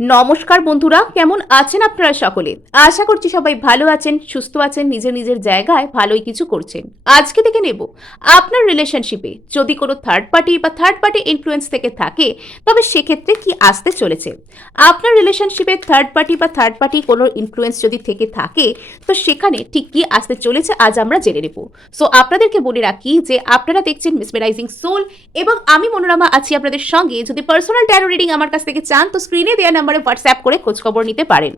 নমস্কার বন্ধুরা, কেমন আছেন আপনারা সকলে? আশা করছি সবাই ভালো আছেন, সুস্থ আছেন, নিজের নিজের জায়গায় ভালোই কিছু করছেন। আজকে থেকে নেব আপনার রিলেশনশিপে যদি কোনো থার্ড পার্টি ইনফ্লুয়েন্স থেকে থাকে, তবে সেক্ষেত্রে কি আসতে চলেছে। আপনার রিলেশনশিপে থার্ড পার্টি কোনো ইনফ্লুয়েন্স যদি থেকে থাকে, তো সেখানে ঠিক কি আসতে চলেছে আজ আমরা জেনে নেব। সো আপনাদেরকে বলে রাখি যে আপনারা দেখছেন মিসমেরাইজিং সোল এবং আমি মনোরমা আছি আপনাদের সঙ্গে। যদি পার্সোনাল ট্যারো রিডিং আমার কাছ থেকে চান, তো স্ক্রিনে দেওয়া নাম্বারে হোয়াটসঅ্যাপ করে খোঁজখবর নিতে পারেন।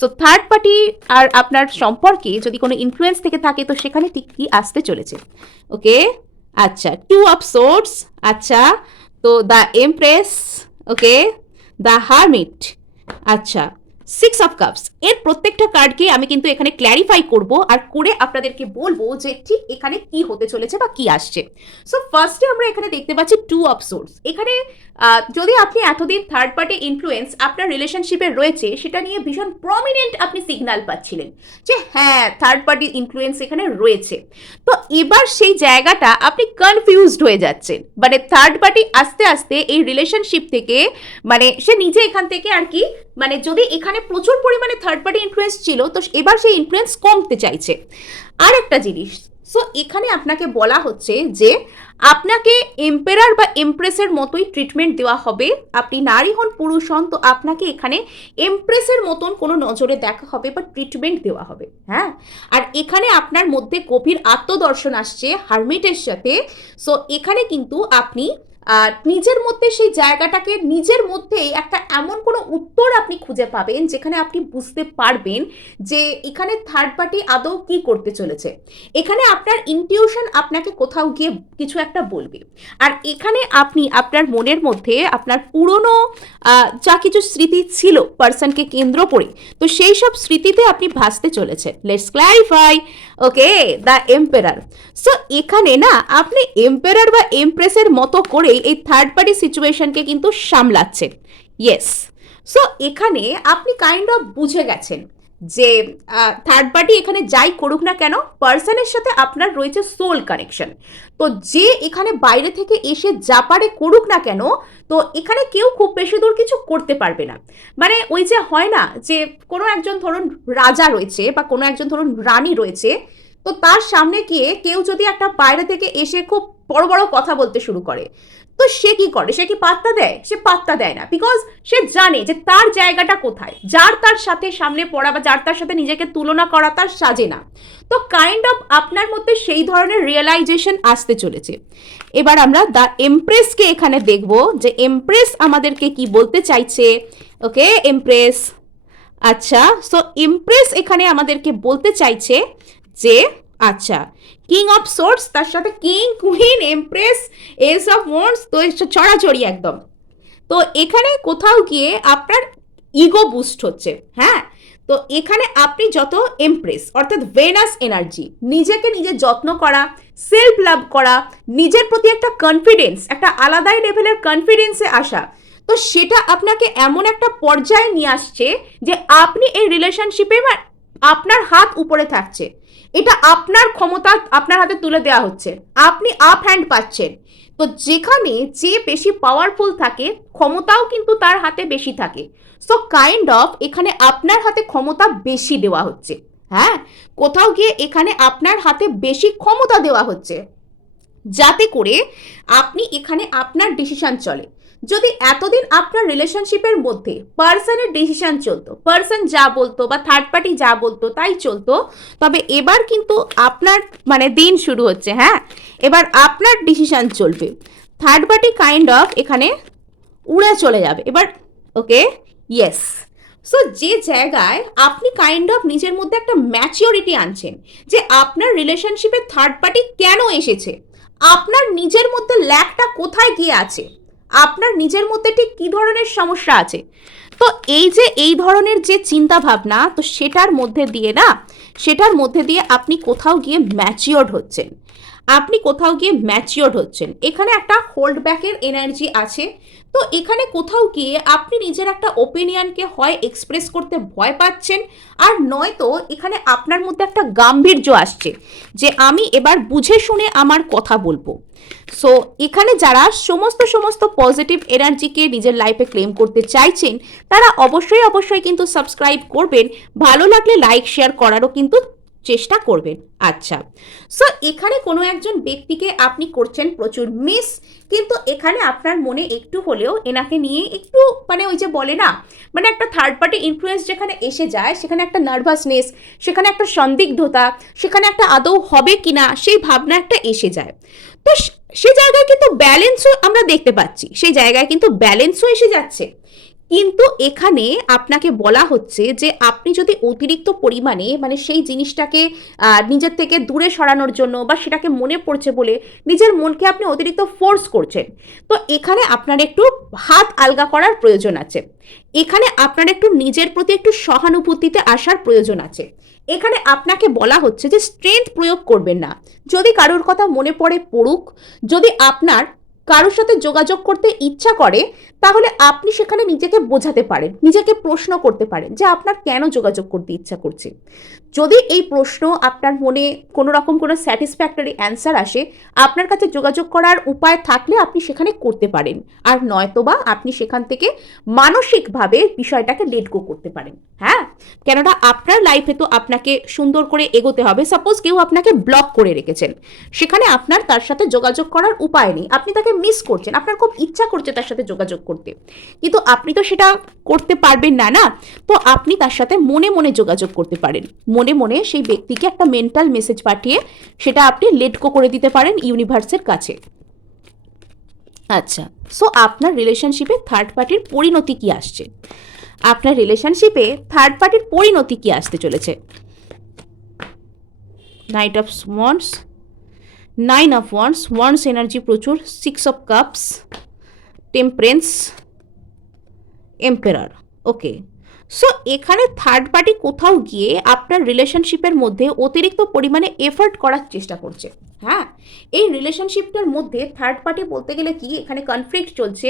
সো থার্ড পার্টি আর আপনার সম্পর্কে যদি কোনো ইনফ্লুয়েন্স থেকে থাকে, তো সেখানে ঠিক কি আসতে চলেছে। ওকে, আচ্ছা, 2 অফ সোর্ডস, আচ্ছা, তো the empress, okay, the hermit, আচ্ছা, 6 অফ কাপস। এর প্রত্যেকটা কার্ডকে আমি কিন্তু এখানে ক্ল্যারিফাই করব আর করে আপনাদেরকে বলবো যে ঠিক এখানে কি হতে চলেছে বা কি আসছে। সো ফার্স্টে আমরা এখানে দেখতে পাচ্ছি 2 অফ সোর্স। এখানে যদি আপনি এতদিন থার্ড পার্টি ইনফ্লুয়েন্স আপনার রিলেশনশিপে রয়েছে, সেটা নিয়ে ভীষণ প্রমিনেন্ট আপনি সিগন্যাল পাচ্ছিলেন যে হ্যাঁ থার্ড পার্টি ইনফ্লুয়েন্স এখানে রয়েছে, তো এবার সেই জায়গাটা আপনি কনফিউজড হয়ে যাচ্ছেন। মানে থার্ড পার্টি আস্তে আস্তে এই রিলেশনশিপ থেকে, মানে সে নিজে এখান থেকে আর কি, মানে যদি এখানে প্রচুর পরিমাণে থার্ড পার্টি ইনফ্লুয়েন্স ছিল, তো এবার সেই ইনফ্লুয়েন্স কমতে চাইছে। আর একটা জিনিস, সো এখানে আপনাকে বলা হচ্ছে যে আপনাকে এম্পেরার বা এমপ্রেসের মতোই ট্রিটমেন্ট দেওয়া হবে। আপনি নারী হন পুরুষ হন, তো আপনাকে এখানে এমপ্রেসের মতন কোনো নজরে দেখা হবে বা ট্রিটমেন্ট দেওয়া হবে। হ্যাঁ, আর এখানে আপনার মধ্যে গভীর আত্মদর্শন আসছে হারমিটের সাথে। সো এখানে কিন্তু আপনি নিজের মধ্যে সেই জায়গাটাকে, নিজের মধ্যেই একটা এমন কোনো উত্তর আপনি খুঁজে পাবেন যেখানে আপনি বুঝতে পারবেন যে এখানে থার্ড পার্টি আদৌ কি করতে চলেছে। এখানে আপনার ইনটিউশন আপনাকে কোথাও গিয়ে কিছু একটা বলবে। আর এখানে আপনি আপনার মনের মধ্যে আপনার পুরনো যা কিছু স্মৃতি ছিল পার্সনকে কেন্দ্র করে, তো সেই সব স্মৃতিতে আপনি ভাসতে চলেছেন। Let's clarify. Okay, the emperor. So এখানে না আপনি এম্পেরার বা এমপ্রেসের মতো করে এই থার্ড পার্টি সিচুয়েশনকে কিন্তু সামলাচ্ছেন। ইয়েস, সো এখানে আপনি কাইন্ড অফ বুঝে গেছেন যে থার্ড পার্টি এখানে যাই করুক না কেন, পার্সনের সাথে আপনার রয়েছে সোল কানেকশন। তো যে এখানে বাইরে থেকে এসে যা পারে করুক না কেন, তো এখানে কেউ খুব বেশি দূর কিছু করতে পারবে না। মানে ওই যে হয় না যে কোনো একজন ধরুন রাজা রয়েছে বা কোনো একজন ধরুন রানী রয়েছে, তো তার সামনে গিয়ে কেউ যদি একটা বাইরে থেকে এসে খুব বড় বড় কথা বলতে শুরু করে, তো সে কি করে? সে কি পাত্তা দেয়? সে পাত্তা দেয় না, বিকজ সে জানে যে তার জায়গাটা কোথায়। যার তার সাথে সামনে পড়া বা যার তার সাথে নিজেকে তুলনা করা তার সাজে না। তো কাইন্ড অফ আপনার মধ্যে সেই ধরনের রিয়েলাইজেশন আসতে চলেছে। এবার আমরা দ্য এমপ্রেসকে এখানে দেখব যে এমপ্রেস আমাদেরকে কি বলতে চাইছে। ওকে, এমপ্রেস, আচ্ছা, সো এমপ্রেস এখানে আমাদেরকে বলতে চাইছে যে আচ্ছা, কিং অফ সোর্স, তার সাথে king, queen, empress, S of wands, তো ছড়াছড়ি একদম। তো এখানে কোথাও গিয়ে আপনার ইগো বুস্ট হচ্ছে। হ্যাঁ, তো এখানে আপনি যত এমপ্রেস অর্থাৎ ভেনাস এনার্জি, নিজেকে নিজে যত্ন করা, সেলফ লাভ করা, নিজের প্রতি একটা কনফিডেন্স, একটা আলাদাই লেভেলের কনফিডেন্সে আসা, তো সেটা আপনাকে এমন একটা পর্যায়ে নিয়ে আসছে যে আপনি এই রিলেশনশিপে আপনার হাত উপরে থাকছে। এটা আপনার ক্ষমতা আপনার হাতে তুলে দেওয়া হচ্ছে, আপনি আপ হ্যান্ড পাচ্ছেন। তো যেখানে যে বেশি পাওয়ারফুল থাকে, ক্ষমতাও কিন্তু তার হাতে বেশি থাকে। সো কাইন্ড অফ এখানে আপনার হাতে ক্ষমতা বেশি দেওয়া হচ্ছে। হ্যাঁ, কোথাও গিয়ে এখানে আপনার হাতে বেশি ক্ষমতা দেওয়া হচ্ছে, যাতে করে আপনি এখানে আপনার ডিসিশন চলে। যদি এতদিন আপনার রিলেশনশিপের মধ্যে পার্সনের ডিসিশন চলতো, পার্সন যা বলতো বা থার্ড পার্টি যা বলতো তাই চলতো, তবে এবার কিন্তু আপনার মানে দিন শুরু হচ্ছে। হ্যাঁ, এবার আপনার ডিসিশন চলবে। থার্ড পার্টি কাইন্ড অফ এখানে উড়ে চলে যাবে এবার। ওকে, ইয়েস, সো যে জায়গায় আপনি কাইন্ড অফ নিজের মধ্যে একটা ম্যাচিওরিটি আনছেন যে আপনার রিলেশনশিপে থার্ড পার্টি কেন এসেছে, আপনার নিজের মধ্যে ল্যাকটা কোথায় গিয়ে আছে, আপনার নিজের মধ্যে ঠিক কী ধরনের সমস্যা আছে। তো এই যে এই ধরনের যে চিন্তা ভাবনা, তো সেটার মধ্যে দিয়ে আপনি কোথাও গিয়ে ম্যাচিওর্ড হচ্ছেন। আপনি কোথাও গিয়ে ম্যাচিওর্ড হচ্ছেন, এখানে একটা হোল্ড ব্যাকের এনার্জি আছে। তো এখানে কোথাও গিয়ে আপনি নিজের একটা ওপিনিয়নকে হয় এক্সপ্রেস করতে ভয় পাচ্ছেন, আর নয়তো এখানে আপনার মধ্যে একটা গাম্ভীর্য আসছে যে আমি এবার বুঝে শুনে আমার কথা বলবো। সো এখানে যারা সমস্ত পজিটিভ এনার্জিকে নিজের লাইফে ক্লেম করতে চাইছেন, তারা অবশ্যই কিন্তু সাবস্ক্রাইব করবেন, ভালো লাগলে লাইক শেয়ার করারও কিন্তু চেষ্টা করবেন। আচ্ছা, সো এখানে কোনো একজন ব্যক্তিকে আপনি করছেন প্রচুর মিস, কিন্তু এখানে আপনার মনে একটু হলেও এনাকে নিয়ে একটু মানে ওই যে বলে না, মানে একটা থার্ড পার্টি ইনফ্লুয়েন্স যেখানে এসে যায়, সেখানে একটা নার্ভাসনেস, সেখানে একটা সন্দিগ্ধতা, সেখানে একটা আদৌ হবে কিনা সেই ভাবনা একটা এসে যায়। তো সেই জায়গায় কিন্তু ব্যালেন্সও আমরা দেখতে পাচ্ছি, সেই জায়গায় কিন্তু ব্যালেন্সও এসে যাচ্ছে। কিন্তু এখানে আপনাকে বলা হচ্ছে যে আপনি যদি অতিরিক্ত পরিমাণে মানে সেই জিনিসটাকে নিজের থেকে দূরে সরানোর জন্য বা সেটাকে মনে পড়ছে বলে নিজের মনকে আপনি অতিরিক্ত ফোর্স করছেন, তো এখানে আপনার একটু হাত আলগা করার প্রয়োজন আছে। এখানে আপনার একটু নিজের প্রতি একটু সহানুভূতিতে আসার প্রয়োজন আছে। এখানে আপনাকে বলা হচ্ছে যে স্ট্রেংথ প্রয়োগ করবেন না। যদি কারোর কথা মনে পড়ে পড়ুক, যদি আপনার কারোর সাথে যোগাযোগ করতে ইচ্ছা করে, তাহলে আপনি সেখানে নিজেকে বোঝাতে পারেন, নিজেকে প্রশ্ন করতে পারেন যে আপনার কেন যোগাযোগ করতে ইচ্ছা করছে। যদি এই প্রশ্ন আপনার মনে কোনো রকম কোনো স্যাটিসফ্যাক্টরি অ্যান্সার আসে, আপনার কাছে যোগাযোগ করার উপায় থাকলে আপনি সেখানে করতে পারেন, আর নয়তোবা আপনি সেখান থেকে মানসিকভাবে বিষয়টাকে লেট গো করতে পারেন। হ্যাঁ, কেননা আপনার লাইফে তো আপনাকে সুন্দর করে এগোতে হবে। সাপোজ কেউ আপনাকে ব্লক করে রেখেছেন, সেখানে আপনার তার সাথে যোগাযোগ করার উপায় নেই, আপনি তাকে মিস করছেন, আপনার খুব ইচ্ছা করছে তার সাথে যোগাযোগ করতে, কিন্তু আপনি তো সেটা করতে পারবেন না, না? তো আপনি তার সাথে মনে মনে যোগাযোগ করতে পারেন, মনে মনে সেই ব্যক্তিকে একটা মেন্টাল মেসেজ পাঠিয়ে সেটা আপনি লেট গো করে দিতে পারেন ইউনিভার্সের কাছে। আচ্ছা, সো আপনার রিলেশনশিপে থার্ড পার্টির পরিণতি কি আসছে? আপনার রিলেশনশিপে থার্ড পার্টির পরিণতি কি আসতে চলেছে? Night of wands, 9 of wands, wands energy প্রচুর, 6 of cups, temperance, emperor. Okay, so এখানে থার্ড পার্টি কোথাও গিয়ে আপনার রিলেশনশিপের মধ্যে অতিরিক্ত পরিমাণে এফর্ট করার চেষ্টা করছে। হ্যাঁ, এই রিলেশনশিপটার মধ্যে থার্ড পার্টি বলতে গেলে কি এখানে কনফ্লিক্ট চলছে,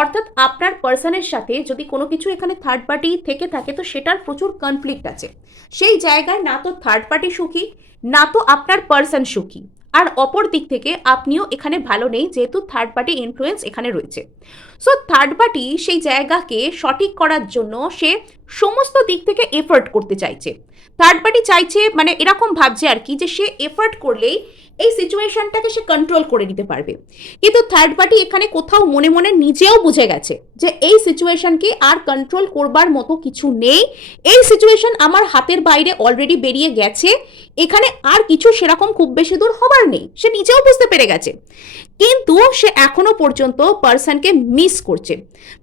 অর্থাৎ আপনার পার্সনের সাথে যদি কোনো কিছু এখানে থার্ড পার্টি থেকে থাকে, তো সেটার প্রচুর কনফ্লিক্ট আছে। সেই জায়গায় না তো থার্ড পার্টি সুখী, না তো আপনার পার্সন সুখী, আর অপর দিক থেকে আপনিও এখানে ভালো নেই, যেহেতু থার্ড পার্টি ইনফ্লুয়েন্স এখানে রয়েছে। সো থার্ড পার্টি সেই জায়গাকে সঠিক করার জন্য সে সমস্ত দিক থেকে এফোর্ট করতে চাইছে। থার্ড পার্টি চাইছে, মানে এরকম ভাবছে আর কি, যে সে এফোর্ট করলেই এই সিচুয়েশনটাকে সে কন্ট্রোল করে নিতে পারবে। কিন্তু থার্ড পার্টি এখানে কোথাও মনে মনে নিজেও বুঝে গেছে যে এই সিচুয়েশনকে আর কন্ট্রোল করবার মতো কিছু নেই, এই সিচুয়েশন আমার হাতের বাইরে অলরেডি বেরিয়ে গেছে, এখানে আর কিছু সেরকম খুব বেশি দূর হবার নেই, সে নিজেও বুঝতে পেরে গেছে। কিন্তু সে এখনো পর্যন্ত পার্সনকে মিস করছে,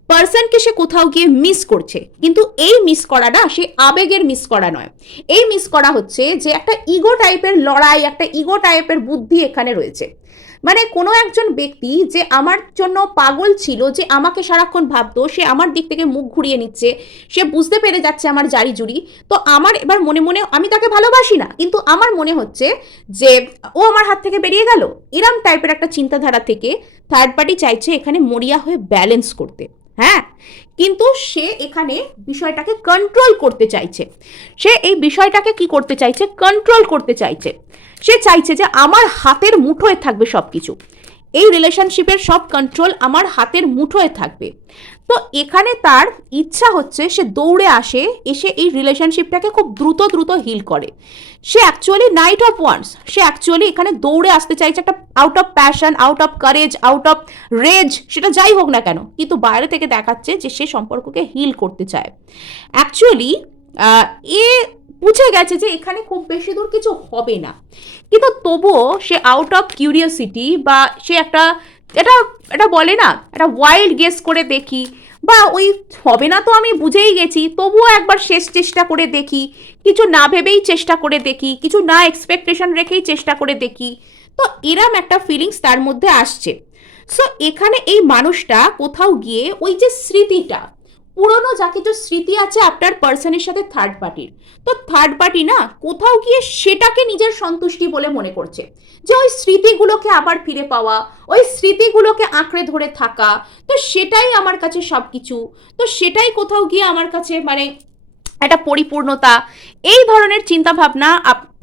পার্সনকে সে কোথাও গিয়ে মিস করছে। কিন্তু এই মিস করা না, সে আবেগের মিস করা নয়, এই মিস করা হচ্ছে যে একটা ইগো টাইপের লড়াই, একটা ইগো টাইপের বুদ্ধি এখানে রয়েছে। মানে কোনো একজন ব্যক্তি যে আমার জন্য পাগল ছিল, যে আমাকে সারাক্ষণ ভাবতো, সে আমার দিক থেকে মুখ ঘুরিয়ে নিচ্ছে, সে বুঝতে পেরে যাচ্ছে আমার জারি জুড়ি। তো আমার এবার মনে মনে, আমি তাকে ভালোবাসি না, কিন্তু আমার মনে হচ্ছে যে ও আমার হাত থেকে বেরিয়ে গেল, এরম টাইপের একটা চিন্তাধারা থেকে থার্ড পার্টি চাইছে এখানে মরিয়া হয়ে ব্যালেন্স করতে। হ্যাঁ, কিন্তু সে এখানে বিষয়টাকে কন্ট্রোল করতে চাইছে, সে এই বিষয়টাকে কি করতে চাইছে, কন্ট্রোল করতে চাইছে। সে চাইছে যে আমার হাতের মুঠোয় থাকবে সব কিছু, এই রিলেশনশিপের সব কন্ট্রোল আমার হাতের মুঠোয় থাকবে। তো এখানে তার ইচ্ছা হচ্ছে সে দৌড়ে আসে, এসে এই রিলেশনশিপটাকে খুব দ্রুত হিল করে। সে অ্যাকচুয়ালি নাইট অফ ওয়ান্ডস, সে অ্যাকচুয়ালি এখানে দৌড়ে আসতে চাইছে একটা out of passion, out of courage, out of rage, সেটা যাই হোক না কেন, কিন্তু বাইরে থেকে দেখাচ্ছে যে সে সম্পর্ককে হিল করতে চায়। অ্যাকচুয়ালি এ বুঝে গেছে যে এখানে খুব বেশি দূর কিছু হবে না, কিন্তু তবুও সে আউট অফ কিউরিওসিটি, বা সে একটা এটা এটা বলে না, একটা ওয়াইল্ড গেস করে দেখি, বা ওই হবে না তো আমি বুঝেই গেছি, তবুও একবার শেষ চেষ্টা করে দেখি, কিছু না ভেবেই চেষ্টা করে দেখি, কিছু না এক্সপেকটেশন রেখেই চেষ্টা করে দেখি, তো এরম একটা ফিলিংস তার মধ্যে আসছে। সো এখানে এই মানুষটা কোথাও গিয়ে ওই যে স্মৃতিটা, পুরনো যা কিছু স্মৃতি আছে আপনার পার্সনের সাথে থার্ড পার্টির, তো থার্ড পার্টি না কোথাও গিয়ে সেটাকে নিজের সন্তুষ্টি বলে মনে করছে, যে ওই স্মৃতিগুলোকে আবার ফিরে পাওয়া, ওই স্মৃতিগুলোকে আঁকড়ে ধরে থাকা, তো সেটাই আমার কাছে সব কিছু, তো সেটাই কোথাও গিয়ে আমার কাছে মানে একটা পরিপূর্ণতা। এই ধরনের চিন্তাভাবনা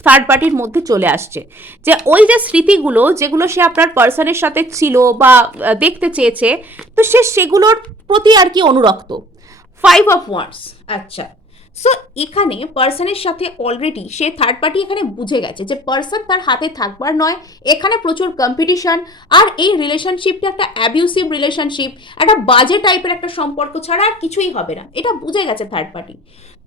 থার্ড পার্টির মধ্যে চলে আসছে, যে ওই যে স্মৃতিগুলো যেগুলো সে আপনার পার্সনের সাথে ছিল বা দেখতে চেয়েছে, তো সে সেগুলোর প্রতি আর কি অনুরক্ত। 5 of Wands, আচ্ছা। সো এখানে পার্সনের সাথে অলরেডি সে থার্ড পার্টি এখানে বুঝে গেছে যে পার্সন তার হাতে থাকবার নয়, এখানে প্রচুর কম্পিটিশন, আর এই রিলেশনশিপটা একটা অ্যাবিউসিভ রিলেশনশিপ, একটা বাজে টাইপের একটা সম্পর্ক ছাড়া আর কিছুই হবে না, এটা বুঝে গেছে থার্ড পার্টি।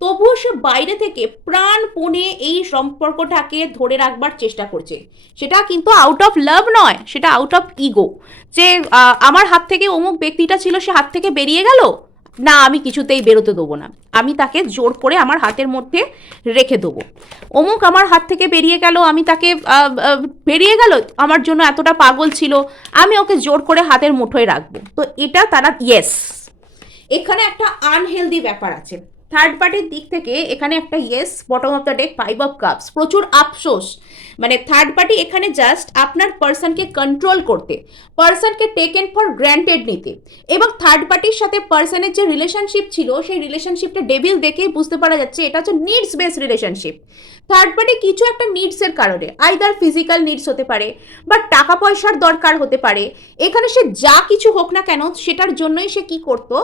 তবুও সে বাইরে থেকে প্রাণপণে এই সম্পর্কটাকে ধরে রাখবার চেষ্টা করছে, সেটা কিন্তু আউট অফ লাভ নয়, সেটা আউট অফ ইগো, যে আমার হাত থেকে অমুক ব্যক্তিটা ছিল, সে হাত থেকে বেরিয়ে গেল, না আমি কিছুতেই বেরোতে দেবো না, আমি তাকে জোর করে আমার হাতের মধ্যে রেখে দেবো। অমুক আমার হাত থেকে বেরিয়ে গেল, আমি তাকে বেরিয়ে গেল, আমার জন্য এতটা পাগল ছিল, আমি ওকে জোর করে হাতের মুঠোয় রাখবো। তো এটা তারা ইয়েস, এখানে একটা আনহেলদি ব্যাপার আছে থার্ড পার্টির দিক থেকে, এখানে একটা yes, bottom of the deck 5 of Cups, প্রচুর আফসোস, মানে থার্ড পার্টি এখানে জাস্ট আপনার পার্সনকে কন্ট্রোল করতে, পার্সনকে টেকেন ফর গ্র্যান্টেড নিতে, এবং থার্ড পার্টির সাথে পার্সনের যে রিলেশনশিপ ছিল সেই রিলেশনশিপটা ডেভিল দেখেই বুঝতে পারা যাচ্ছে এটা হচ্ছে needs based relationship. Third party কিছু একটা নিডসের কারণে, আইদার ফিজিক্যাল নিডস হতে পারে বা টাকা পয়সার দরকার হতে পারে, এখানে সে যা কিছু হোক না কেন সেটার জন্যই সে কি করতো,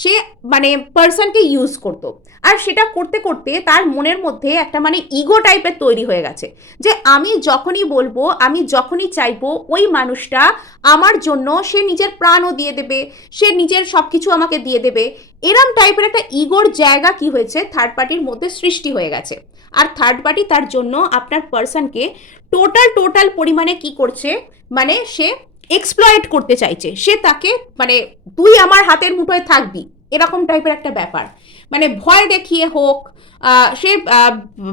সে মানে পার্সনকে ইউজ করতো, আর সেটা করতে করতে তার মনের মধ্যে একটা মানে ইগো টাইপের তৈরি হয়ে গেছে, যে আমি যখনই বলবো, আমি যখনই চাইবো, ওই মানুষটা আমার জন্য সে নিজের প্রাণও দিয়ে দেবে, সে নিজের সব কিছু আমাকে দিয়ে দেবে, এরম টাইপের একটা ইগোর জায়গা কি হয়েছে থার্ড পার্টির মধ্যে সৃষ্টি হয়ে গেছে। আর থার্ড পার্টি তার জন্য আপনার পার্সনকে টোটাল পরিমাণে কি করছে, মানে সে এক্সপ্লয়েট করতে চাইছে, সে তাকে মানে তুই আমার হাতের মুঠোয় থাকবি এরকম টাইপের একটা ব্যাপার, মানে ভয় দেখিয়ে হোক, সে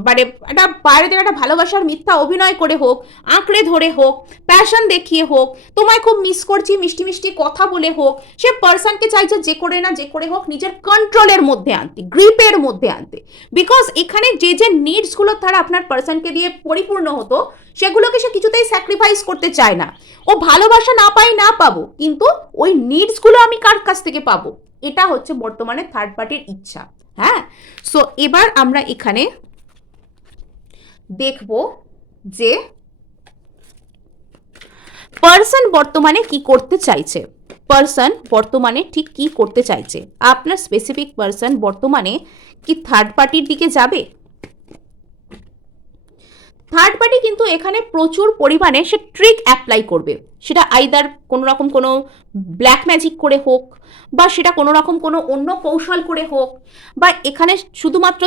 মানে একটা বাইরে থেকে একটা ভালোবাসার মিথ্যা অভিনয় করে হোক, আঁকড়ে ধরে হোক, প্যাশন দেখিয়ে হোক, তোমায় খুব মিস করছি মিষ্টি মিষ্টি কথা বলে হোক, সে পার্সনকে চাইছে যে করে না যে করে হোক নিজের কন্ট্রোলের মধ্যে আনতে, গ্রিপের মধ্যে আনতে, বিকজ এখানে যে যে নিডসগুলো তারা আপনার পার্সনকে দিয়ে পরিপূর্ণ হতো সেগুলোকে সে কিছুতেই স্যাক্রিফাইস করতে চায় না। ও ভালোবাসা না পাই না পাবো, কিন্তু ওই নিডসগুলো আমি কার কাছ থেকে পাবো, এটা হচ্ছে বর্তমানে থার্ড পার্টির ইচ্ছা। হ্যাঁ, সো এবার আমরা এখানে দেখব যে পার্সন বর্তমানে কি করতে চাইছে, পার্সন বর্তমানে ঠিক কি করতে চাইছে, আপনার স্পেসিফিক পার্সন বর্তমানে কি থার্ড পার্টির দিকে যাবে। থার্ড পার্টি কিন্তু এখানে প্রচুর পরিমাণে সে ট্রিক অ্যাপ্লাই করবে, সেটা আইদার কোনো রকম কোনো ব্ল্যাক ম্যাজিক করে হোক, বা সেটা কোনো রকম কোনো অন্য কৌশল করে হোক, বা এখানে শুধুমাত্র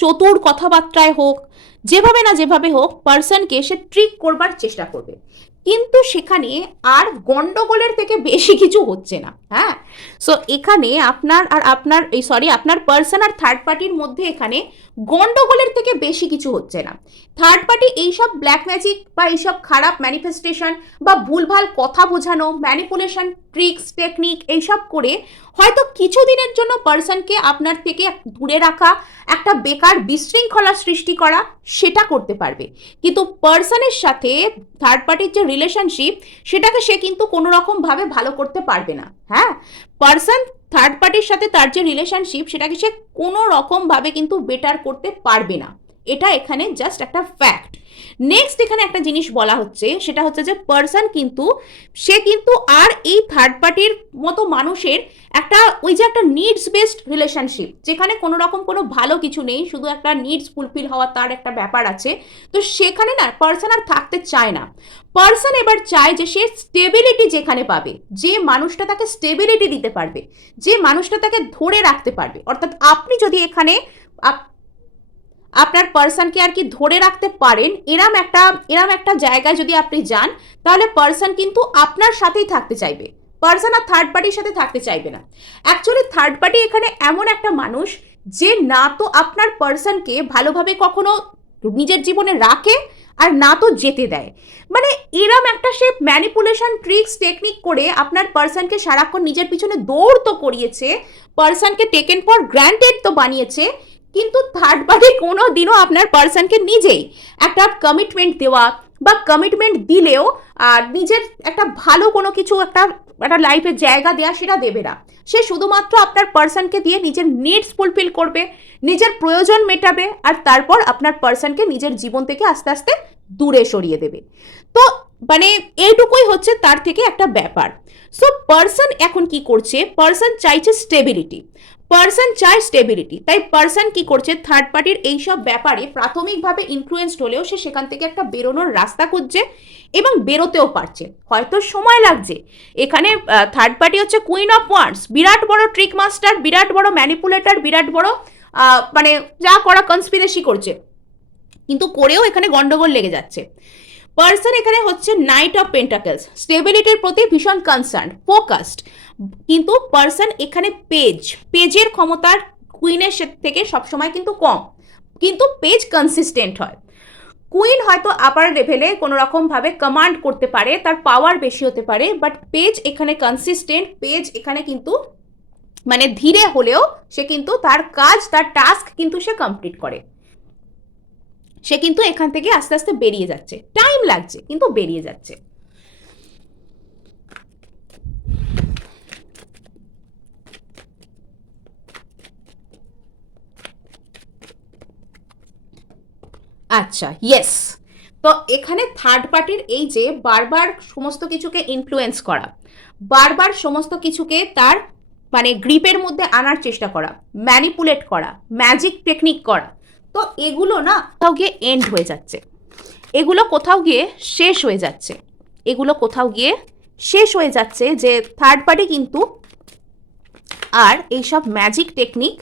চতুর কথাবার্তায় হোক, যেভাবে না যেভাবে হোক পার্সনকে সে ট্রিক করবার চেষ্টা করবে, কিন্তু সেখানে আর গন্ডগোলের থেকে বেশি কিছু হচ্ছে না। হ্যাঁ, সো এখানে আপনার আর আপনার আপনার পার্সন আর থার্ড পার্টির মধ্যে এখানে গন্ডগোলের থেকে বেশি কিছু হচ্ছে না। থার্ড পার্টি এইসব ব্ল্যাক ম্যাজিক বা এইসব খারাপ ম্যানিফেস্টেশন বা ভুলভাল কথা বোঝানো, ম্যানিপুলেশন, ট্রিক্স, টেকনিক এইসব করে হয়তো কিছুদিনের জন্য পার্সনকে আপনার থেকে দূরে রাখা, একটা বেকার বিশৃঙ্খলা সৃষ্টি করা, সেটা করতে পারবে, কিন্তু পার্সনের সাথে থার্ড পার্টির যে রিলেশনশিপ সেটাকে সে কিন্তু কোনো রকম ভাবে ভালো করতে পারবে না। হ্যাঁ, পার্সন থার্ড পার্টির সাথে তার যে রিলেশনশিপ সেটাকে সে কোনো রকম ভাবে কিন্তু বেটার করতে পারবে না, এটা এখানে জাস্ট একটা ফ্যাক্ট। নেক্সট এখানে একটা জিনিস বলা হচ্ছে, সেটা হচ্ছে যে পার্সন কিন্তু সে কিন্তু আর এই থার্ড পার্টির মতো মানুষের একটা ওই যে একটা নিডস বেসড রিলেশনশিপ, যেখানে কোনো রকম কোনো ভালো কিছু নেই, শুধু একটা নিডস ফুলফিল হওয়া তার একটা ব্যাপার আছে, তো সেখানে না পার্সন আর থাকতে চায় না। পার্সন এবার চায় যে সে স্টেবিলিটি যেখানে পাবে, যে মানুষটা তাকে স্টেবিলিটি দিতে পারবে, যে মানুষটা তাকে ধরে রাখতে পারবে, অর্থাৎ আপনি যদি এখানে আপনার পার্সনকে আর কি ধরে রাখতে পারেন, এরম একটা জায়গায় যদি আপনি যান, তাহলে পার্সন কিন্তু আপনার সাথেই থাকতে চাইবে, পার্সন আর থার্ড পার্টির সাথে থাকতে চাইবে না। অ্যাকচুয়ালি থার্ড পার্টি এখানে এমন একটা মানুষ যে না তো আপনার পার্সনকে ভালোভাবে কখনো নিজের জীবনে রাখে, আর না তো যেতে দেয়। মানে এরম একটা সে ম্যানিপুলেশন ট্রিক্স টেকনিক করে আপনার পার্সনকে সারাক্ষণ নিজের পিছনে দৌড় তো করিয়েছে, পার্সনকে টেকেন ফর গ্রান্টেড তো বানিয়েছে, কিন্তু থার্ড পার্টি কোনো দিনও আপনার পার্সনকে নিজেই একটা কমিটমেন্ট দেওয়া বা কমিটমেন্ট দিলেও আর নিজের একটা ভালো কোনো কিছু একটা একটা লাইফের জায়গা দেওয়া সেটা দেবে না। সে শুধুমাত্র আপনার পার্সনকে দিয়ে নিজের নিডস ফুলফিল করবে, নিজের প্রয়োজন মেটাবে, আর তারপর আপনার পার্সনকে নিজের জীবন থেকে আস্তে আস্তে দূরে সরিয়ে দেবে। তো মানে এইটুকুই হচ্ছে তার থেকে একটা ব্যাপার। সো পার্সন এখন কি করছে, পার্সন চাইছে স্টেবিলিটি, পার্সন চায় স্টেবিলিটি, তাই পার্সন কি করছে থার্ড পার্টির এইসব ব্যাপারে প্রাথমিকভাবে ইনফ্লুয়েসড হলেও সে সেখান থেকে একটা বেরোনোর রাস্তা খুঁজছে এবং বেরোতেও পারছে, হয়তো সময় লাগছে। এখানে থার্ড পার্টি হচ্ছে কুইন অফ ওয়ান্ডস, বিরাট বড় ট্রিক মাস্টার, বিরাট বড় ম্যানিপুলেটর, বিরাট বড় মানে যা করা কনস্পিরেসি করছে, কিন্তু করেও এখানে গন্ডগোল লেগে যাচ্ছে। পার্সন এখানে হচ্ছে নাইট অফ পেন্টাকেলস, স্টেবিলিটির প্রতি ভীষণ কনসার্ন, ফোকাসড, কিন্তু পার্সন এখানে পেজের ক্ষমতার কুইনের থেকে সবসময় কিন্তু কম, কিন্তু পেজ কনসিস্টেন্ট হয়। কুইন হয়তো আপার লেভেলে কোনো রকমভাবে কমান্ড করতে পারে, তার পাওয়ার বেশি হতে পারে, বাট পেজ এখানে কনসিস্টেন্ট, পেজ এখানে কিন্তু মানে ধীরে হলেও সে কিন্তু তার কাজ, তার টাস্ক কিন্তু সে কমপ্লিট করে। সে কিন্তু এখান থেকে আস্তে আস্তে বেরিয়ে যাচ্ছে, টাইম লাগছে কিন্তু বেরিয়ে যাচ্ছে। আচ্ছা, ইয়েস। তো এখানে থার্ড পার্টির এই যে বারবার সমস্ত কিছুকে ইনফ্লুয়েন্স করা, বারবার সমস্ত কিছুকে তার মানে গ্রিপের মধ্যে আনার চেষ্টা করা, ম্যানিপুলেট করা, ম্যাজিক টেকনিক করা, তো এগুলো না কোথাও গিয়ে এন্ড হয়ে যাচ্ছে, এগুলো কোথাও গিয়ে শেষ হয়ে যাচ্ছে, এগুলো কোথাও গিয়ে শেষ হয়ে যাচ্ছে, যে থার্ড পার্টি কিন্তু আর এইসব ম্যাজিক টেকনিক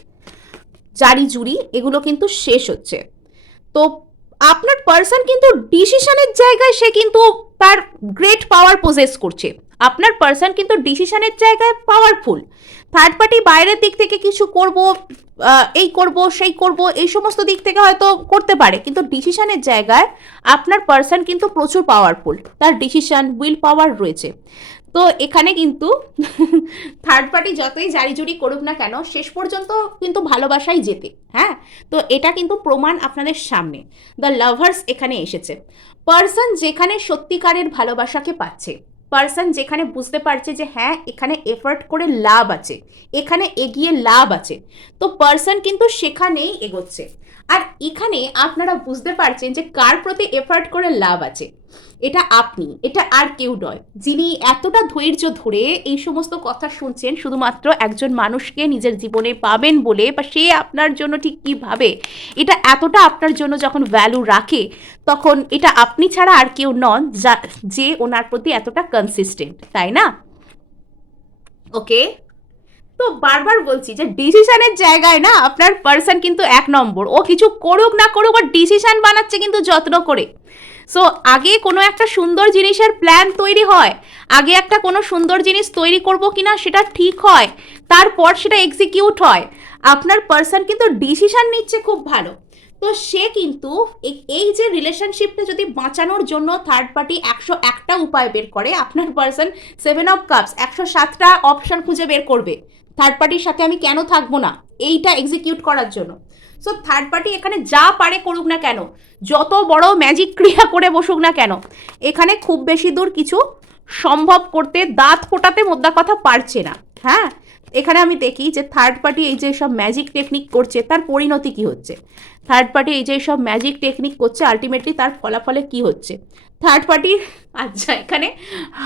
জারি জুরি এগুলো কিন্তু শেষ হচ্ছে। তো আপনার পার্সন কিন্তু ডিসিশনের জায়গায় সে কিন্তু তার গ্রেট পাওয়ার পজেস করছে, আপনার পার্সন কিন্তু ডিসিশনের জায়গায় পাওয়ারফুল। থার্ড পার্টি বাইরের দিক থেকে কিছু করব, এই করব সেই করব, এই সমস্ত দিক থেকে হয়তো করতে পারে, কিন্তু ডিসিশনের জায়গায় আপনার পার্সন কিন্তু প্রচুর পাওয়ারফুল, তার ডিসিশন উইল পাওয়ার রয়েছে। তো এখানে কিন্তু থার্ড পার্টি যতই জারিজুরি করুক না কেন শেষ পর্যন্ত কিন্তু ভালোবাসাই যেতে। হ্যাঁ, তো এটা কিন্তু প্রমাণ আপনাদের সামনে, দ্য লাভার্স এখানে এসেছে। পার্সন যেখানে সত্যিকারের ভালোবাসাকে পাচ্ছে, পার্সন যেখানে বুঝতে পারছে যে হ্যাঁ এখানে এফার্ট করে লাভ আছে, এখানে এগিয়ে লাভ আছে, তো পার্সন কিন্তু সেখানেই এগোচ্ছে। আর এখানে আপনারা বুঝতে পারছেন যে কার প্রতি এফার্ট করে লাভ আছে, এটা আপনি, এটা আর কেউ নয়। যিনি এতটা ধৈর্য ধরে এই সমস্ত কথা শুনছেন শুধুমাত্র একজন মানুষকে নিজের জীবনে পাবেন বলে, বা সে আপনার জন্য ঠিক কী ভাবে, এটা এতটা আপনার জন্য যখন ভ্যালু রাখে, তখন এটা আপনি ছাড়া আর কেউ নন যে ওনার প্রতি এতটা কনসিস্টেন্ট, তাই না? ওকে, তো বারবার বলছি যে ডিসিশনের জায়গায় না আপনার পার্সন কিন্তু এক নম্বর, ও কিছু করুক না করুক আর ডিসিশন বানাচ্ছে কিন্তু যত্ন করে। সো আগে কোনো একটা সুন্দর জিনিসের প্ল্যান তৈরি হয়, আগে একটা কোনো সুন্দর জিনিস তৈরি করব কিনা সেটা ঠিক হয়, তারপর সেটা এক্সিকিউট হয়। আপনার পার্সন কিন্তু ডিসিশন নিচ্ছে খুব ভালো। তো সে কিন্তু এই যে রিলেশনশিপটা যদি বাঁচানোর জন্য থার্ড পার্টি 101টা উপায় বের করে, আপনার পার্সন 7 অফ কাপস 107টা অপশন খুঁজে বের করবে থার্ড পার্টির সাথে আমি কেন থাকবো না এইটা এক্সিকিউট করার জন্য। সো থার্ড পার্টি এখানে যা পারে করুক না কেন, যত বড় ম্যাজিক ক্রিয়া করে বসুক না কেন, এখানে খুব বেশি দূর কিছু সম্ভব করতে, দাঁত ফোটাতে মোদ্দা কথা পারছে না। হ্যাঁ, এখানে আমি দেখি যে থার্ড পার্টি এই যে সব ম্যাজিক টেকনিক করছে তার পরিণতি কি হচ্ছে, থার্ড পার্টি এই যে সব ম্যাজিক টেকনিক করছে আলটিমেটলি তার ফলাফলে কি হচ্ছে। থার্ড পার্টির আচ্ছা এখানে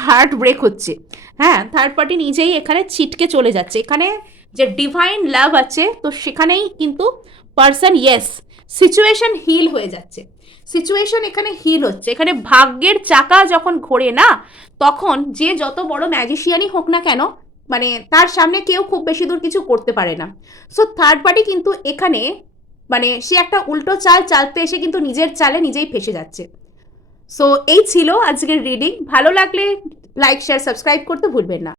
হার্ট ব্রেক হচ্ছে। হ্যাঁ, থার্ড পার্টি নিজেই এখানে ছিটকে চলে যাচ্ছে। এখানে যে ডিভাইন লাভ আছে তো সেখানেই কিন্তু পার্সন ইয়েস সিচুয়েশন হিল হয়ে যাচ্ছে, সিচুয়েশন এখানে হিল হচ্ছে। এখানে ভাগ্যের চাকা যখন ঘোরে না, তখন যে যত বড় ম্যাজিশিয়ানই হোক না কেন, মানে তার সামনে কেউ খুব বেশি দূর কিছু করতে পারে না। সো থার্ড পার্টি কিন্তু এখানে মানে সে একটা উল্টো চাল চালতে এসে কিন্তু নিজের চালে নিজেই ফেসে যাচ্ছে। সো এই ছিল আজকের রিডিং। ভালো লাগলে লাইক শেয়ার সাবস্ক্রাইব করতে ভুলবেন না।